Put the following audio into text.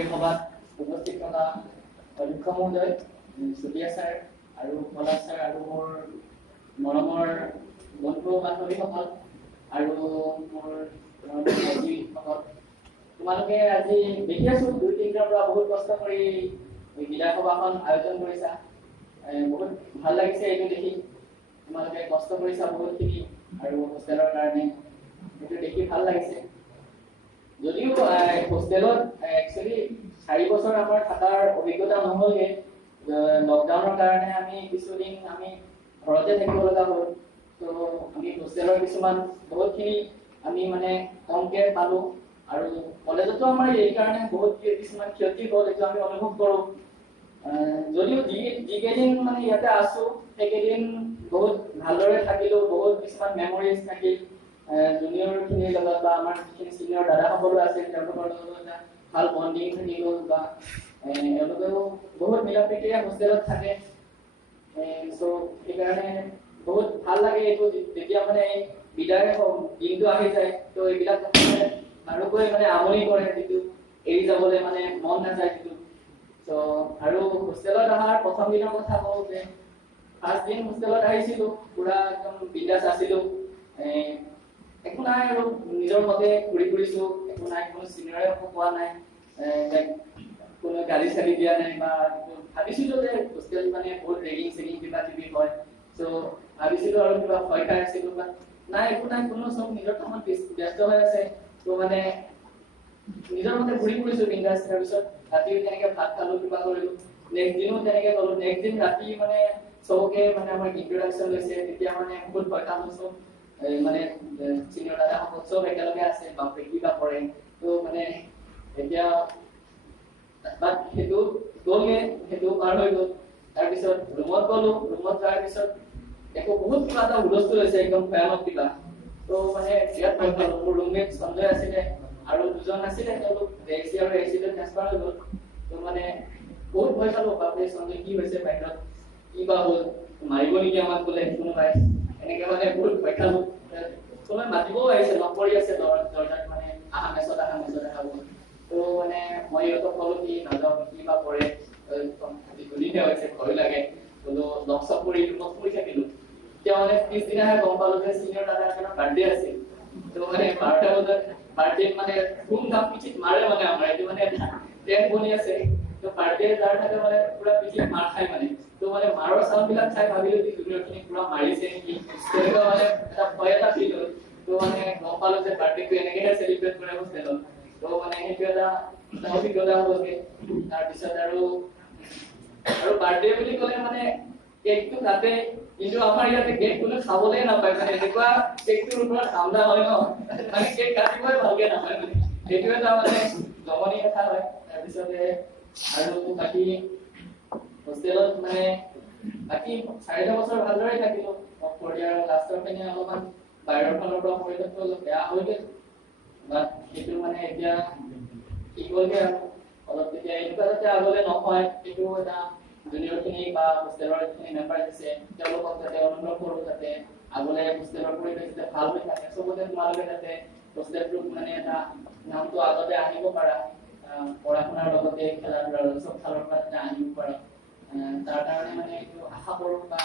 এই সভাত উপস্থিত থকা অধ্যক্ষ মহোদয়, চুতীয়া ছাৰ আৰু পলাশ ছাৰ আৰু মোৰ মৰমৰ বন্ধু বান্ধৱীসকল আৰু মোৰ ভাইটিসকল, তোমালোকে আজি দেখি আছো 2-3 পৰা বহুত কষ্ট কৰি বিদায় সভাখন আয়োজন কৰিছা। বহুত ভাল লাগিছে এইটো দেখি। তোমালোকে কষ্ট কৰিছা বহুতখিনি আৰু হোষ্টেলৰ কাৰণে, এইটো দেখি ভাল লাগিছে। যদিও হোষ্টেলত একচুৱেলি 4 বছৰ আমাৰ থকাৰ অভিজ্ঞতা নহ'লগে, লকডাউনৰ কাৰণে আমি কিছুদিন আমি ঘৰতে থাকিব লগা হ'ল। তো আমি হোষ্টেলৰ কিছুমান বহুতখিনি আমি মানে কমকে পালো আৰু কলেজতো আমাৰ এই কাৰণে বহুত কিছুমান ক্ষতি হ'ল, এইটো আমি অনুভৱ কৰোঁ। যদিও যিকেইদিন মানে ইয়াতে আছো সেইকেইদিন বহুত ভালদৰে থাকিলো, বহুত কিছুমান মেমৰিজ থাকিল জুনিয়ৰ খিনিৰ লগত বা আমাৰ যিখিনি চিনিয়ৰ দাদাসকলো আছিল তেওঁলোকৰ লগত এটা ভাল বণ্ডিং থাকিলো বা এওঁলোকেও বহুত মিলা প্ৰীতিৰে হোষ্টেলত থাকে। চ' সেইকাৰণে বহুত ভাল লাগে এইটো যেতিয়া মানে বিদায় দিনটো আহি যায়। তো এইবিলাক আৰুকৈ মানে আমনি কৰে, যিটো এৰি যাবলৈ মানে মন নাযায় যিটো। চ' আৰু হোষ্টেলত অহাৰ প্ৰথম দিনৰ কথা কওঁ যে ফাৰ্ষ্ট দিন হোষ্টেলত আহিছিলো, পুৰা একদম বিন্দাছ আছিলো। একো নাই আৰু নিজৰ মতে ঘূৰি ফুৰিছো, একো নাই, কোনো চিনিয়ৰে একো কোৱা নাই, কোনো গালি চালি দিয়া নাই বা ভাবিছিলো যে হোষ্টেল মানে বহুত ৰেগিং চেগিং কিবা কিবি হয়। চ' ভাবিছিলো আৰু কিবা ভয় খাই আছিলো, বা নাই একো নাই, কোনো চব নিজৰ কামত ব্যস্ত হৈ আছে। ত' মানে নিজৰ মতে ঘূৰি ফুৰিছো বিন্দাছ। তাৰপিছত ৰাতি তেনেকে ভাত খালো, কিবা কৰিলো, নেক্সট দিনো তেনেকে গলো। নেক্সট দিন ৰাতি মানে চবকে মানে আমাৰ ইন্ট্ৰডাকশ্যন লৈছে, তেতিয়া মানে বহুত ভয় খালো। মানে চিনিয়ৰ দাদাসকল চব একেলগে আছে, বাপৰে কিবা কৰে। তো মানে এতিয়া বাট সেইটো গ'লগে, সেইটো পাৰ হৈ গ'ল। তাৰপিছত ৰুমত গ'লো, ৰুমত যোৱাৰ পিছত একো বহুত কিবা এটা হুলস্থুল হৈছে, একদম ভয়ানক কিবা। তো মানে বিৰাট ভয় খালো। মোৰ ৰুমমেট সঞ্জয় আছিলে আৰু দুজন আছিলে, তেওঁলোক এচি আৰু এচিলৈ ট্ৰান্সফাৰ হৈ গ'ল। তো মানে বহুত ভয় খালো, বাপৰে সঞ্জয় কি হৈছে বাহিৰত, কি বা হ'ল, মাৰিব নেকি আমাক বোলে কোনোবাই, এনেকে মানে বহুত ভয় খালো। কোনোবাই মাতিবও আহিছে, লগ কৰি আছে দৰজাত, মানে আহা মেচত আহা বুলি। তো মানে মই সিহঁতক ক'লো কি নাযাওঁ, কি বা কৰে, ধূলিতে হৈছে, ভয় লাগে। বোলো লগ চগ কৰি ৰুমত শুই থাকিলো। তেতিয়া মানে পিছদিনাহে গম পালো যে চিনিয়ৰ দাদা এজনৰ বাৰ্থডে আছিল। তো মানে 12টা বজাত বাৰ্থডে মানে ধুম ধাম পিঠিত মাৰে, মানে আমাৰ এইটো মানে ট্ৰেন বনি আছে। তো বাৰ্থডে যাৰ থাকে মানে পুৰা পিঠিত মাৰ খায় মানে। তো মানে মাৰৰ চাউণ্ড বিলাক চাই ভাবিলো কি জুনিয়ৰ খিনি পুৰা মাৰিছে নেকি, তেনেকুৱা মানে এটা ভয় এটা ফিল হ'ল। তো মানে গম পালো যে বাৰ্থডেটো এনেকেহে চেলিব্ৰেট কৰে হোষ্টেলত। তো মানে সেইটো এটা অভিজ্ঞতা হ'লগে। তাৰপিছত আৰু বাৰ্থডে বুলি ক'লে মানে কেকটো কাটে, কিন্তু আমাৰ ইয়াতে কেক কোনো খাবলৈ নাপায়, মানে এনেকুৱা কেকটোৰ ওপৰত হামলা হয় ন, মানে কেক কাটিবই ভালকে নাপায় মানে। সেইটো এটা মানে জমনি কথা হয়। তাৰপিছতে আৰু বাকী হোষ্টেলত মানে বাকী 4টা বছৰ ভালদৰে থাকিলো। পৰ্যায়ৰ লাষ্টৰ পিনে অলপমান বাহিৰৰ ফালৰ পৰা পৰিৱেশটো অলপ বেয়া হৈ গ'ল, বাট সেইটো মানে এতিয়া ঠিক হ'লগে আৰু অলপ। তেতিয়া এনেকুৱা যাতে আগলৈ নহয়, সেইটো এটা জুনিয়ৰ খিনি বা হোষ্টেলৰ যিখিনি মেম্বাৰ আছে তেওঁলোকক যাতে অনুৰোধ কৰো, যাতে আগলৈ হোষ্টেলৰ পৰিৱেশ যাতে ভাল হৈ থাকে। চবতে তোমালোকে যাতে হোষ্টেলটোক মানে এটা নামটো আগতে আনিব পাৰা, পঢ়া শুনাৰ লগতে খেলা ধূলাৰ চব ফালৰ পৰা যাতে আনিব পাৰা, তাৰ কাৰণে মানে এইটো আশা কৰো বা